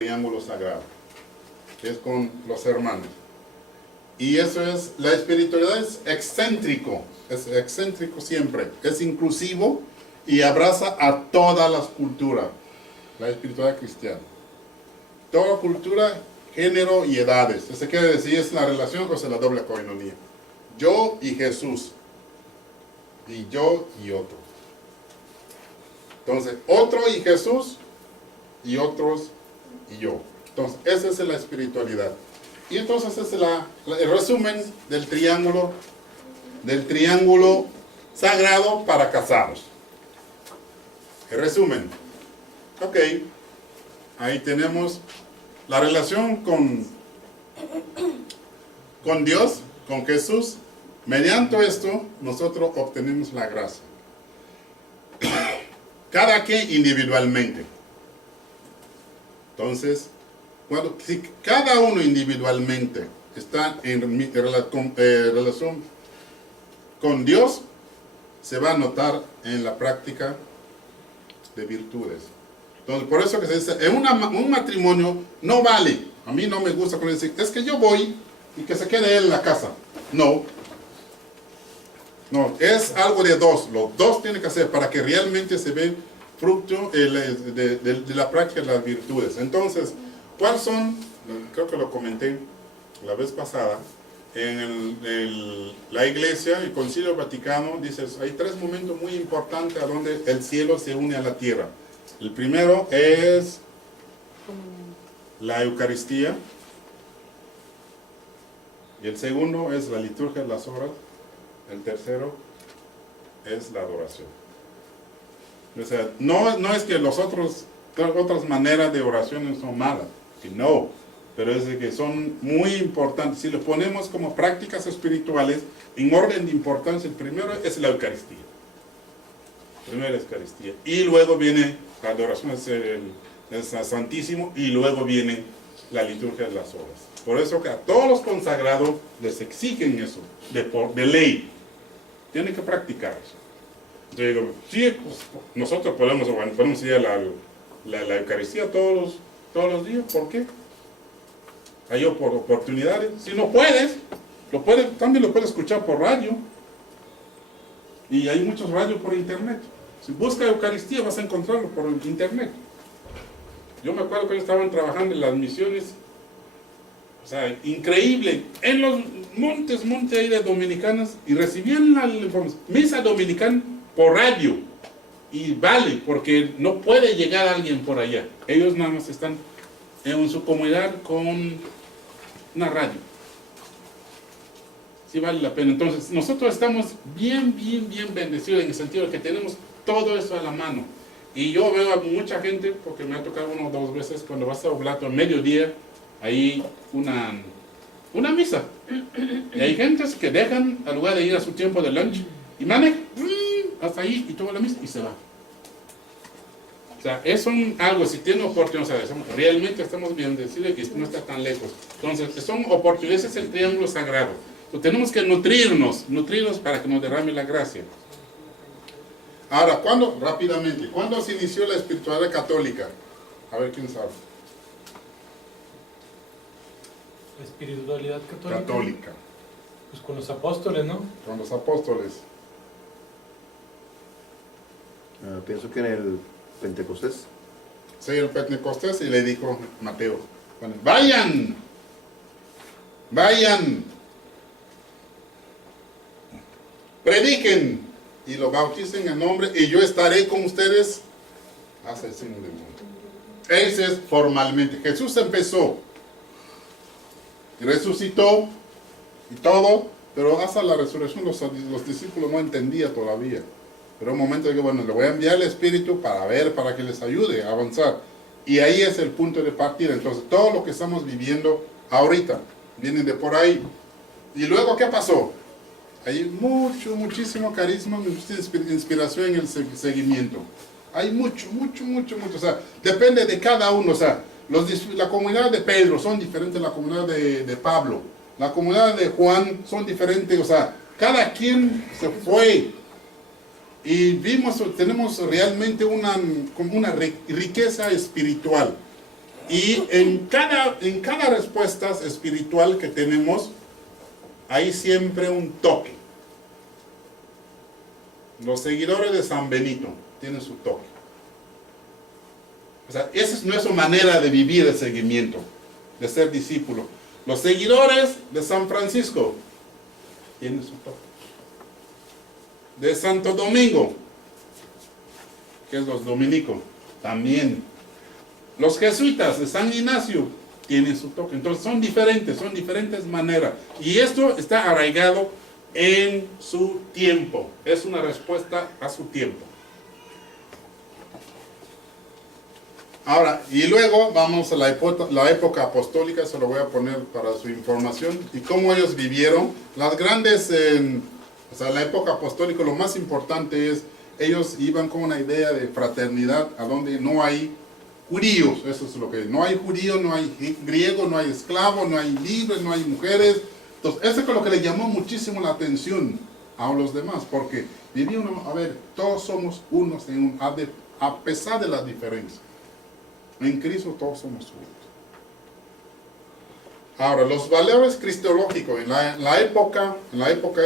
triángulo sagrado, que es con los hermanos. Y eso es, la espiritualidad es excéntrico siempre, es inclusivo y abraza a todas las culturas, la espiritualidad cristiana. Toda cultura, género y edades. Eso quiere decir, es la relación con la doble coinonía. Yo y Jesús, y yo y otro. Entonces, otro y Jesús, y otros y yo. Entonces, esa es la espiritualidad. Y entonces es el resumen del triángulo sagrado para casados. El resumen. Ok. Ahí tenemos la relación con Dios, con Jesús. Mediante esto, nosotros obtenemos la gracia. Cada quien individualmente. Entonces, si cada uno individualmente está en relación con Dios, se va a notar en la práctica de virtudes. Entonces, por eso que se dice, un matrimonio no vale. A mí no me gusta cuando dicen, es que yo voy y que se quede él en la casa. No. No, es algo de dos. Los dos tienen que hacer para que realmente se ve fruto de la práctica de las virtudes. Entonces, ¿cuáles son? Creo que lo comenté la vez pasada. En la Iglesia, el Concilio Vaticano, dice, hay tres momentos muy importantes a donde el cielo se une a la tierra. El primero es la Eucaristía. Y el segundo es la liturgia de las horas. El tercero es la adoración. O sea, no es que otras maneras de oración son malas, no, pero es de que son muy importantes. Si lo ponemos como prácticas espirituales, en orden de importancia, el primero es la Eucaristía. Primero es la Eucaristía. Y luego viene la adoración, es el Santísimo, y luego viene la liturgia de las horas. Por eso que a todos los consagrados les exigen eso, de ley. Tienen que practicar eso. Entonces digo, sí, pues, nosotros podemos ir a la Eucaristía todos los días. ¿Por qué? Hay oportunidades. Si no puedes, también lo puedes escuchar por radio. Y hay muchos radios por internet. Si buscas Eucaristía vas a encontrarlo por internet. Yo me acuerdo que estaban trabajando en las misiones. O sea, increíble, en los montes ahí de dominicanas, y recibían la misa dominicana por radio, y vale, porque no puede llegar alguien por allá, ellos nada más están en su comunidad con una radio, sí vale la pena. Entonces nosotros estamos bien bendecidos en el sentido de que tenemos todo eso a la mano, y yo veo a mucha gente, porque me ha tocado 1 o 2 veces, cuando vas a Oblato a mediodía, hay una misa. Y hay gentes que dejan, al lugar de ir a su tiempo de lunch, y manejan hasta ahí y toma la misa y se va. O sea, es algo, si tienen oportunidades, realmente estamos bendecidos que no está tan lejos. Entonces, son oportunidades, es el triángulo sagrado. Entonces, tenemos que nutrirnos para que nos derrame la gracia. Ahora, rápidamente, ¿cuándo se inició la espiritualidad católica? A ver, ¿quién sabe? La espiritualidad Católica. Pues con los apóstoles, ¿no? Con los apóstoles. Pienso que en el Pentecostés. Sí, el Pentecostés, y le dijo Mateo, bueno, vayan, prediquen y lo bauticen en nombre, y yo estaré con ustedes hasta el fin del mundo. Ese es formalmente. Jesús empezó y resucitó y todo, pero hasta la resurrección los discípulos no entendían todavía. Pero un momento de que, bueno, le voy a enviar el Espíritu para que les ayude a avanzar. Y ahí es el punto de partida. Entonces, todo lo que estamos viviendo ahorita viene de por ahí. Y luego, ¿qué pasó? Hay muchísimo carisma, mucha inspiración en el seguimiento. Hay mucho. O sea, depende de cada uno. O sea, la comunidad de Pedro son diferentes de la comunidad de Pablo. La comunidad de Juan son diferentes. O sea, cada quien se fue. Y tenemos realmente una riqueza espiritual. Y en cada respuesta espiritual que tenemos, hay siempre un toque. Los seguidores de San Benito tienen su toque. O sea, esa es nuestra manera de vivir el seguimiento, de ser discípulo. Los seguidores de San Francisco tienen su toque. De Santo Domingo, que es los dominicos, también. Los jesuitas de San Ignacio tienen su toque. Entonces son diferentes maneras. Y esto está arraigado en su tiempo. Es una respuesta a su tiempo. Ahora, y luego vamos a la época apostólica, se lo voy a poner para su información, y cómo ellos vivieron. Las grandes, o sea, la época apostólica, lo más importante es, ellos iban con una idea de fraternidad, a donde no hay judíos, eso es lo que es. No hay judíos, no hay griegos, no hay esclavos, no hay libres, no hay mujeres. Entonces, eso es lo que le llamó muchísimo la atención a los demás, porque vivían, a ver, todos somos unos, a pesar de las diferencias. En Cristo todos somos unos. Ahora, los valores cristológicos, en la época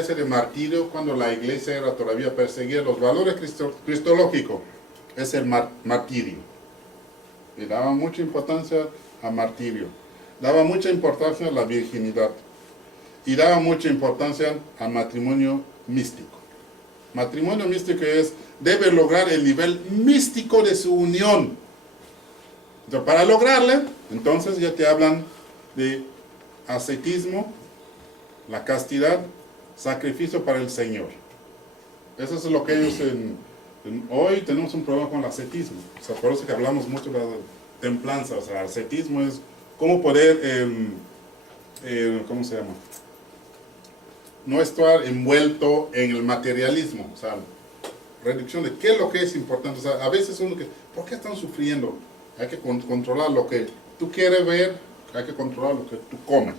ese de martirio, cuando la iglesia era todavía perseguida, los valores cristológicos es el martirio. Le daba mucha importancia al martirio. Daba mucha importancia a la virginidad. Y daba mucha importancia al matrimonio místico. Matrimonio místico debe lograr el nivel místico de su unión. Entonces, para lograrle, entonces ya te hablan de ascetismo, la castidad, sacrificio para el Señor. Eso es lo que ellos hoy tenemos un problema con el ascetismo. O sea, por eso que hablamos mucho de la templanza. O sea, el ascetismo es cómo poder, ¿cómo se llama? No estar envuelto en el materialismo. O sea, reducción de qué es lo que es importante. O sea, a veces uno que, ¿por qué están sufriendo? Hay que controlar lo que tú quieres ver, hay que controlar lo que tú comes.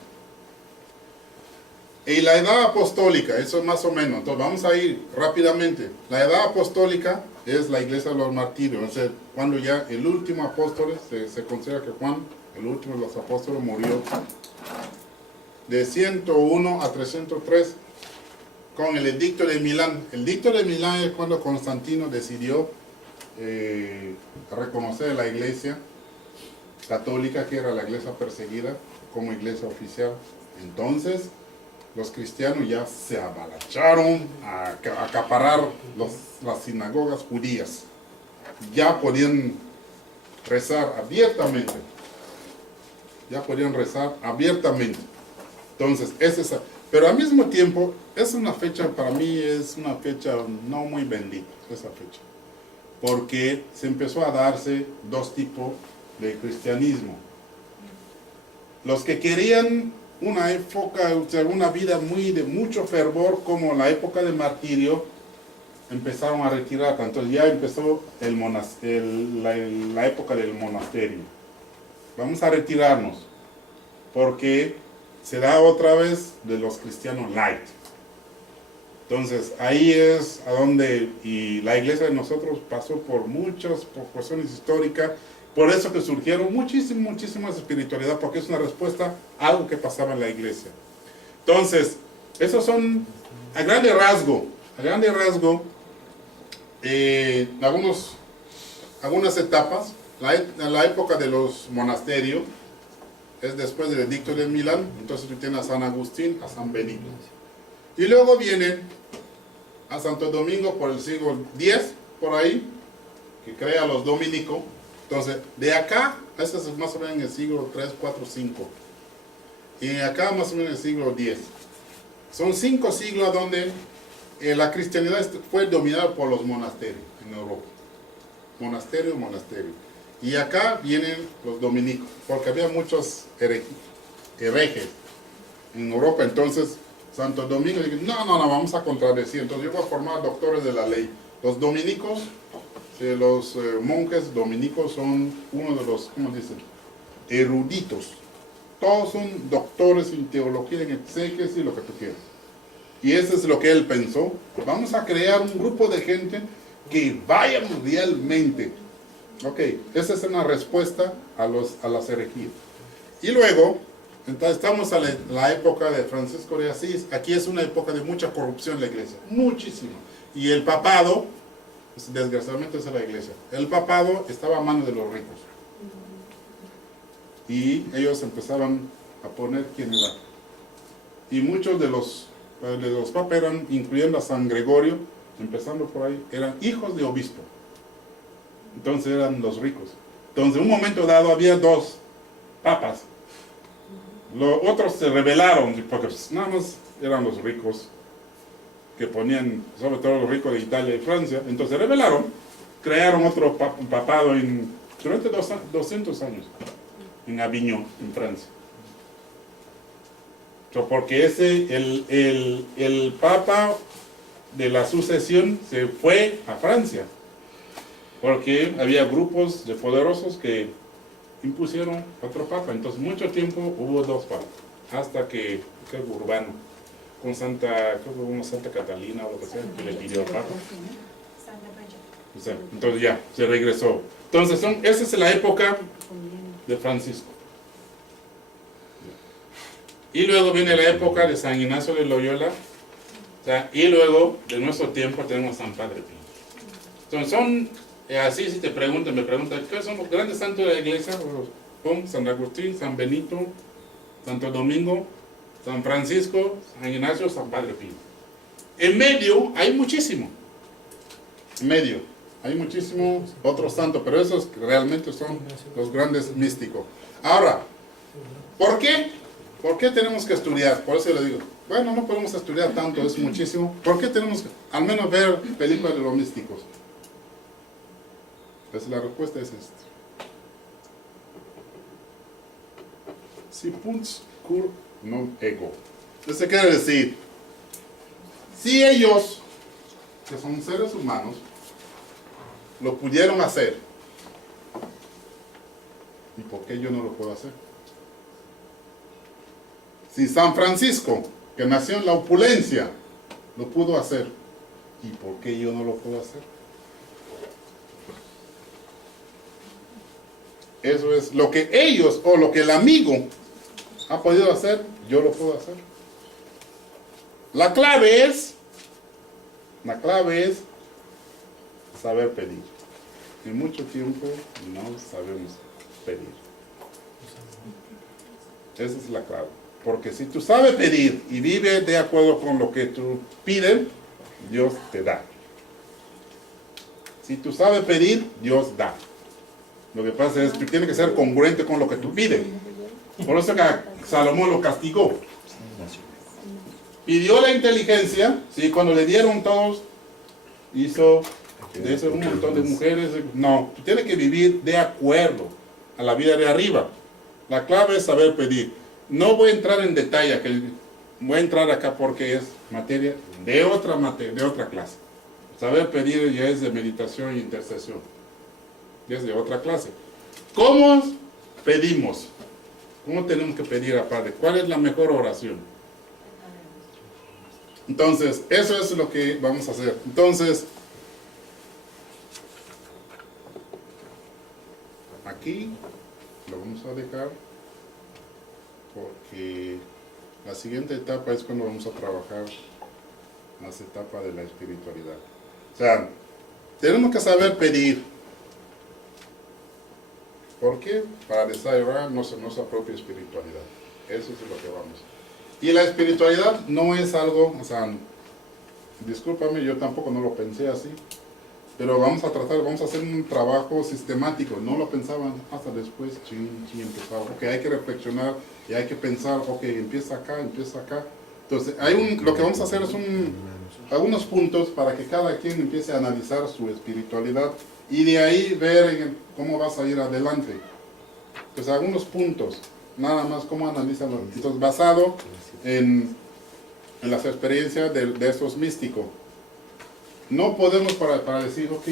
Y la edad apostólica, eso es más o menos. Entonces vamos a ir rápidamente. La edad apostólica es la iglesia de los martirios. O sea, cuando ya el último apóstol, se considera que Juan, el último de los apóstoles, murió de 101 a 303 con el edicto de Milán. El edicto de Milán es cuando Constantino decidió reconocer a la iglesia católica, que era la iglesia perseguida, como iglesia oficial. Entonces los cristianos ya se abalacharon a acaparar las sinagogas judías. Ya podían rezar abiertamente. Entonces, pero al mismo tiempo, es una fecha, para mí es una fecha no muy bendita, esa fecha. Porque se empezó a darse dos tipos de cristianismo. Los que querían una época, o sea, una vida de mucho fervor, como la época de martirio, empezaron a retirar. Entonces ya empezó la época del monasterio. Vamos a retirarnos, porque se da otra vez de los cristianos light. Entonces ahí es a donde, y la iglesia de nosotros pasó por muchas cuestiones históricas, por eso que surgieron muchísimas espiritualidad, porque es una respuesta a algo que pasaba en la iglesia. Entonces, esos son, a grande rasgo, algunas etapas. La época de los monasterios es después del edicto de Milán. Entonces tú tienes a San Agustín, a San Benito. Y luego viene a Santo Domingo por el siglo X, por ahí, que crea los dominicos. Entonces, de acá, este es más o menos en el siglo 3, 4, 5. Y acá más o menos en el siglo X. Son 5 siglos donde la cristianidad fue dominada por los monasterios en Europa. Monasterio. Y acá vienen los dominicos, porque había muchos herejes en Europa. Entonces, Santo Domingo dijo, no, vamos a contradecir. Entonces yo voy a formar doctores de la ley. Los dominicos, los monjes dominicos son uno de los, ¿cómo dicen? Eruditos. Todos son doctores en teología, en exégesis, lo que tú quieras. Y eso es lo que él pensó. Vamos a crear un grupo de gente que vayamos realmente Ok, esa es una respuesta a las herejías. Y luego, entonces estamos a la época de Francisco de Asís. Aquí es una época de mucha corrupción en la iglesia, muchísimo. Y el papado, desgraciadamente es la iglesia, el papado estaba a mano de los ricos. Y ellos empezaban a poner quién era. Y muchos de los papas eran, incluyendo a San Gregorio, empezando por ahí, eran hijos de obispo. Entonces eran los ricos. Entonces en un momento dado había dos papas. Los otros se rebelaron, porque pues, nada más eran los ricos que ponían, sobre todo los ricos de Italia y Francia. Entonces se rebelaron, crearon otro papado durante 200 años, en Avignon, en Francia. Porque el papa de la sucesión se fue a Francia, porque había grupos de poderosos que impusieron otro papa. Entonces mucho tiempo hubo dos papas, hasta que Urbano, con Santa Catalina o lo que sea, que le pidió al papa. O sea, entonces ya, se regresó. Entonces esa es la época de Francisco. Y luego viene la época de San Ignacio de Loyola. O sea, y luego, de nuestro tiempo, tenemos a San Padre Pío. Entonces así si me preguntan, ¿qué son los grandes santos de la iglesia? Son San Agustín, San Benito, Santo Domingo, San Francisco, San Ignacio, San Padre Pío. En medio hay muchísimo. En medio hay muchísimo otros santos, pero esos realmente son los grandes místicos. Ahora, ¿por qué? ¿Por qué tenemos que estudiar? Por eso le digo, bueno, no podemos estudiar tanto, es muchísimo. ¿Por qué tenemos que al menos ver películas de los místicos? Pues la respuesta es esta. Si punts cur non ego. Eso quiere decir, si ellos, que son seres humanos, lo pudieron hacer, ¿y por qué yo no lo puedo hacer? Si San Francisco, que nació en la opulencia, lo pudo hacer, ¿y por qué yo no lo puedo hacer? Eso es lo que ellos o lo que el amigo ha podido hacer, yo lo puedo hacer. La clave es saber pedir. En mucho tiempo no sabemos pedir. Esa es la clave. Porque si tú sabes pedir y vives de acuerdo con lo que tú pides, Dios te da. Si tú sabes pedir, Dios da. Lo que pasa es que tiene que ser congruente con lo que tú pides. Por eso que Salomón lo castigó. Pidió la inteligencia, ¿sí? Cuando le dieron todos, hizo de eso un montón de mujeres. No, tú tienes que vivir de acuerdo a la vida de arriba. La clave es saber pedir. No voy a entrar en detalle, voy a entrar acá porque es materia de otra clase. Saber pedir ya es de meditación e intercesión. Ya es de otra clase. ¿Cómo pedimos? ¿Cómo tenemos que pedir a Padre? ¿Cuál es la mejor oración? Entonces, eso es lo que vamos a hacer. Entonces, aquí lo vamos a dejar porque la siguiente etapa es cuando vamos a trabajar las etapas de la espiritualidad. O sea, tenemos que saber pedir. ¿Por qué? Para desarrollar nuestra propia espiritualidad. Eso es lo que vamos. Y la espiritualidad no es algo, o sea, discúlpame, yo tampoco no lo pensé así, pero vamos a hacer un trabajo sistemático. No lo pensaban hasta después, empezaba. Ok, hay que reflexionar y hay que pensar, ok, empieza acá. Entonces, lo que vamos a hacer es algunos puntos para que cada quien empiece a analizar su espiritualidad y de ahí ver cómo vas a ir adelante. Pues algunos puntos, nada más cómo analizarlo. Entonces, basado en las experiencias de estos místicos. No podemos para decir, ok,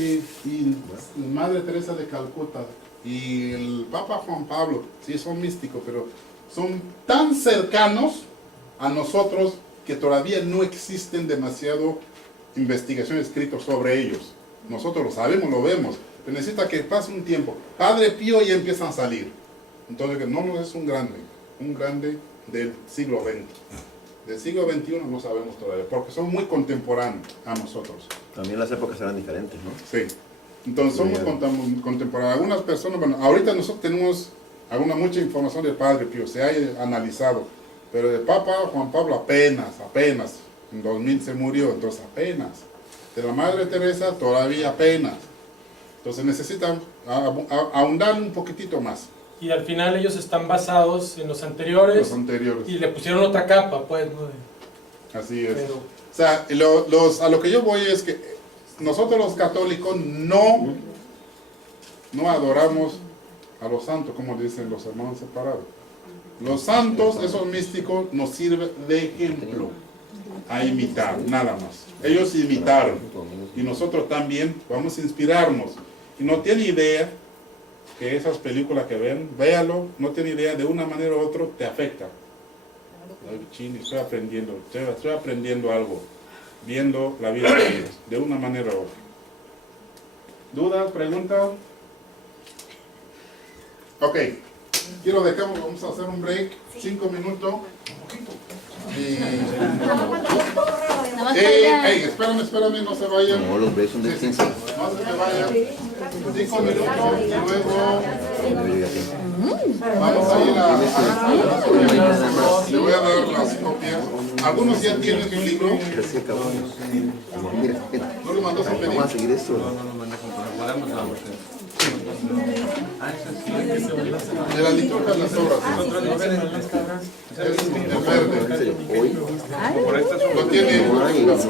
y Madre Teresa de Calcuta y el Papa Juan Pablo, sí son místicos, pero son tan cercanos a nosotros que todavía no existen demasiado investigación escrita sobre ellos. Nosotros lo sabemos, lo vemos, Pero necesita que pase un tiempo. Padre Pío ya empiezan a salir. Entonces, que no es un grande del siglo XX. Del siglo XXI no sabemos todavía, porque son muy contemporáneos a nosotros. También las épocas eran diferentes, ¿no? Sí. Entonces son muy contemporáneos. Algunas personas, bueno, ahorita nosotros tenemos mucha información del Padre Pío, se ha analizado, pero el Papa Juan Pablo apenas, en 2000 se murió, entonces apenas. De la Madre Teresa todavía apenas. Entonces necesitan ahondar un poquitito más. Y al final ellos están basados en los anteriores, Los anteriores. y le pusieron otra capa, pues, ¿no? Así es. Pero, O sea, a lo que yo voy es que nosotros los católicos no adoramos a los santos, como dicen los hermanos separados. Los santos, esos místicos, nos sirven de ejemplo a imitar, nada más. Ellos imitaron y nosotros también vamos a inspirarnos. Y no tiene idea que esas películas que ven, véalo, no tiene idea, de una manera u otra te afecta. Ay, chini, estoy aprendiendo algo, viendo la vida de ellos, de una manera u otra. ¿Dudas? ¿Preguntas? Ok, quiero dejamos, vamos a hacer un break, 5 minutos. Espérame, no se vayan. No, los breaks son de 15. No se me vayan. 5 minutos y luego vamos a ir le voy a dar las copias. Algunos ya tienen su libro. Mira, ¿No lo mandas a pedir? vamos a seguir esto. De la liturgia de las obras. Es el verde. Hoy Lo tiene. no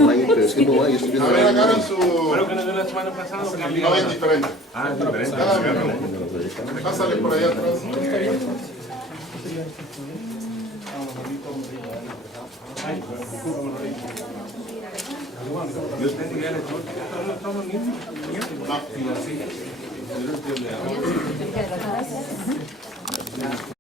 hay, pero es que no hay. Yo estoy A viendo ver, agarran su... Creo que no dio la semana pasada. No es diferente. Ah, es diferente. Pásale por allá atrás. Yo tengo ya el No.